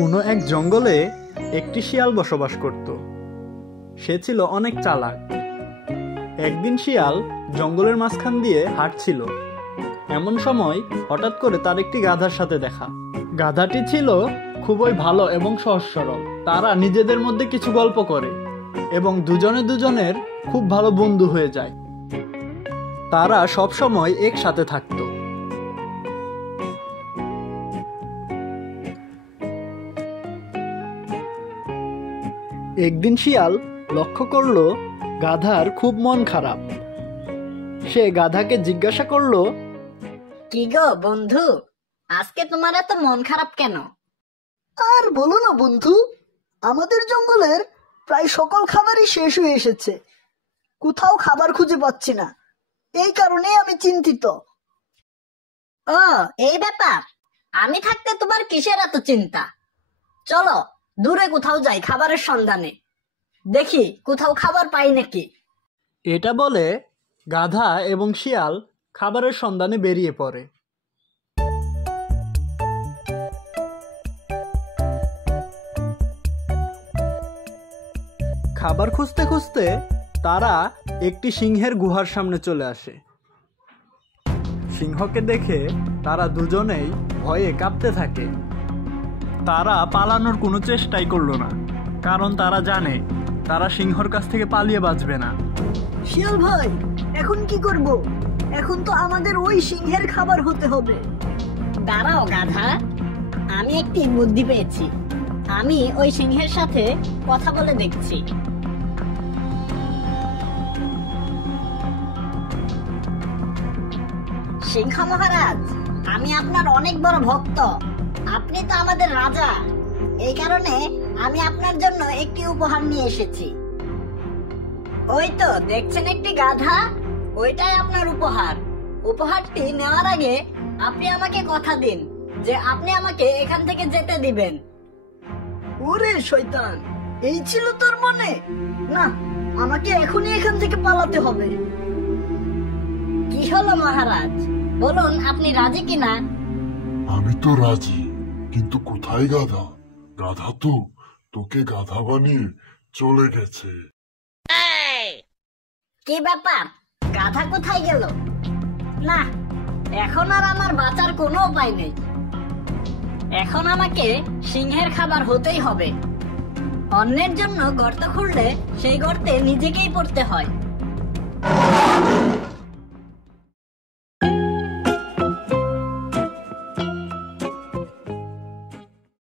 কোনো এক জঙ্গলে একটি শিয়াল বসবাস করত। সে ছিল অনেক চালাক। একদিন শিয়াল জঙ্গলের মাঝখান দিয়ে হাঁটছিল। এমন সময় হঠাৎ করে তার একটি গাধার সাথে দেখা। গাধাটি ছিল খুবই ভালো এবং সহজ সরল। তারা নিজেদের মধ্যে কিছু গল্প করে এবং দুজনে দুজনের খুব ভালো বন্ধু হয়ে যায়। তারা সব সময় একসাথে থাকতো। একদিন শিয়াল লক্ষ্য করলো গাধার খুব মন খারাপ। সে গাধাকে জিজ্ঞাসা করলো, কি গো বন্ধু, আজকে তোমার এত মন খারাপ কেন? আর বলো না বন্ধু, আমাদের জঙ্গলের প্রায় সকল খাবারই শেষ হয়ে এসেছে। কোথাও খাবার খুঁজে পাচ্ছি না, এই কারণে আমি চিন্তিত। ও এই ব্যাপার, আমি থাকতে তোমার কিসের এত চিন্তা? চলো দূরে কোথাও যাই খাবারের সন্ধানে, দেখি কোথাও খাবার পাই নাকি। এটা বলে গাধা এবং শিয়াল খাবারের সন্ধানে বেরিয়ে পড়ে। খাবার খুঁজতে খুঁজতে তারা একটি সিংহের গুহার সামনে চলে আসে। সিংহকে দেখে তারা দুজনেই ভয়ে কাঁপতে থাকে। তারা পালানোর কোনো চেষ্টাই করলো না, কারণ তারা জানে তারা সিংহর কাছ থেকে পালিয়ে বাঁচবে না। শিয়াল ভাই, এখন কি করব? এখন তো আমাদের ওই সিংহের খাবার হতে হবে। দাঁড়াও গাধা, আমি একটি বুদ্ধি পেয়েছি। আমি ওই সিংহের সাথে কথা বলে দেখছি। সিংহ মহারাজ, আমি আপনার অনেক বড় ভক্ত। আপনি তো আমাদের রাজা, এই কারণে আমি আপনার জন্য একটি উপহার নিয়ে এসেছি। ওই তো দেখছেন একটি গাধা, ওইটাই আপনার উপহার। উপহারটি নেওয়ার আগে আপনি আমাকে কথা দিন যে আপনি আমাকে এখান থেকে যেতে দিবেন। ওরে শয়তান, এই ছিল তোর মনে? না, আমাকে এখনই এখান থেকে পালাতে হবে। কি হলো মহারাজ, বলুন আপনি রাজি কিনা? আমি তো রাজি, কিন্তু কোথায় গাধা? গাধা তো তোকে গাধা বানিয়ে চলে গেছে। কি ব্যাপার, গাধা কোথায় গেল? না, এখন আর আমার বাঁচার কোনো উপায় নেই। এখন আমাকে সিংহের খাবার হতেই হবে। অন্যের জন্য গর্ত খুঁড়লে সেই গর্তে নিজেকেই পড়তে হয়।